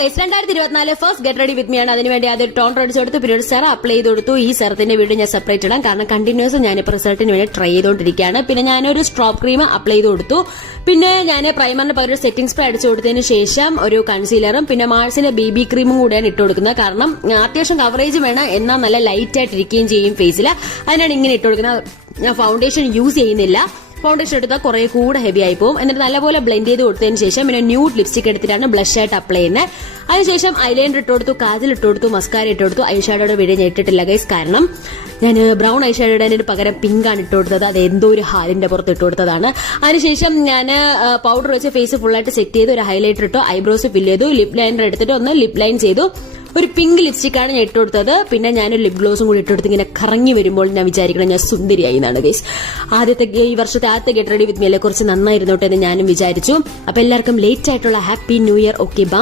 Guys 2024 first get ready with me ആണ്. അതിനുവേണ്ടി ആദ്യം ടോൺ അടിച്ചു കൊടുത്തു, പിന്നെ ഒരു സെറം അപ്ലൈ ചെയ്ത് കൊടുത്തു. ഈ സെറത്തിന്റെ വീഡിയോ ഞാൻ സെപ്പറേറ്റ് ഇടാം, കാരണം കണ്ടിന്യൂസ് ഞാനിപ്പോൾ റിസൾട്ടിന് വേണ്ടി ട്രൈ ചെയ്തുകൊണ്ടിരിക്കുകയാണ്. പിന്നെ ഞാനൊരു സ്ട്രോപ്പ് ക്രീം അപ്ലൈ ചെയ്ത് കൊടുത്തു. പിന്നെ ഞാൻ പ്രൈമറിന് പകരം ഒരു സെറ്റിംഗ് സ്പ്രേ അടിച്ചു കൊടുത്തതിന് ശേഷം ഒരു കൺസീലറും പിന്നെ മാർസിന്റെ ബേബി ക്രീമും കൂടെയാണ് ഇട്ട് കൊടുക്കുന്നത്. കാരണം അത്യാവശ്യം കവറേജ് വേണം, എന്നാൽ നല്ല ലൈറ്റ് ആയിട്ട് ഇരിക്കുകയും ചെയ്യും ഫേസിൽ. അതിനാണ് ഇങ്ങനെ ഇട്ട് കൊടുക്കുന്നത്. ഞാൻ ഫൗണ്ടേഷൻ യൂസ് ചെയ്യുന്നില്ല. ഫൗണ്ടേഷൻ എടുത്താൽ കുറെ കൂടെ ഹെവി ആയി പോകും. എന്നിട്ട് നല്ലപോലെ ബ്ലെൻഡ് ചെയ്ത് കൊടുത്തതിന് ശേഷം പിന്നെ ന്യൂഡ് ലിപ്സ്റ്റിക് എടുത്തിട്ടാണ് ബ്ലഷ് ആയിട്ട് അപ്ലൈ ചെയ്യുന്നത്. അതിനുശേഷം ഐലൈനർ ഇട്ട് കൊടുത്തു, കാജൽ ഇട്ട് കൊടുത്തു, മസ്കാര ഇട്ട് കൊടുത്തു. ഐഷാഡോയുടെ വീഡിയോ ഞാൻ ഇട്ടിട്ടില്ല ഗൈസ്, കാരണം ഞാൻ ബ്രൗൺ ഐഷാഡോയുടെ പകരം പിങ്ക് ആണ് ഇട്ട് കൊടുത്തത്. അത് എന്തോ ഒരു ഹാലിന്റെ പുറത്ത് ഇട്ട് കൊടുത്തതാണ്. അതിനുശേഷം ഞാൻ പൗഡർ വെച്ച് ഫേസ് ഫുള്ളായിട്ട് സെറ്റ് ചെയ്ത് ഒരു ഹൈലൈറ്റർ ഇട്ടു, ഐബ്രോസ് ഫിൽ ചെയ്തു, ലിപ് ലൈനർ എടുത്തിട്ട് ഒന്ന് ലിപ് ലൈൻ ചെയ്തു. ഒരു പിങ്ക് ലിപ്സ്റ്റിക്കാണ് ഞാൻ ഇട്ട് കൊടുത്തത്. പിന്നെ ഞാനൊരു ലിപ് ഗ്ലോസും കൂടി ഇട്ട് കൊടുത്ത് ഇങ്ങനെ കറങ്ങി വരുമ്പോൾ ഞാൻ വിചാരിക്കണം ഞാൻ സുന്ദരിയായി എന്നാണ് ഗൈസ്. ഈ വർഷത്തെ ആദ്യത്തെ ഗെറ്റ് റെഡി വിത്ത് മീ കുറച്ച് നന്നായിരുന്നോട്ടെ എന്ന് ഞാനും വിചാരിച്ചു. അപ്പൊ എല്ലാവർക്കും ലേറ്റ് ആയിട്ടുള്ള happy new year. Okay, by.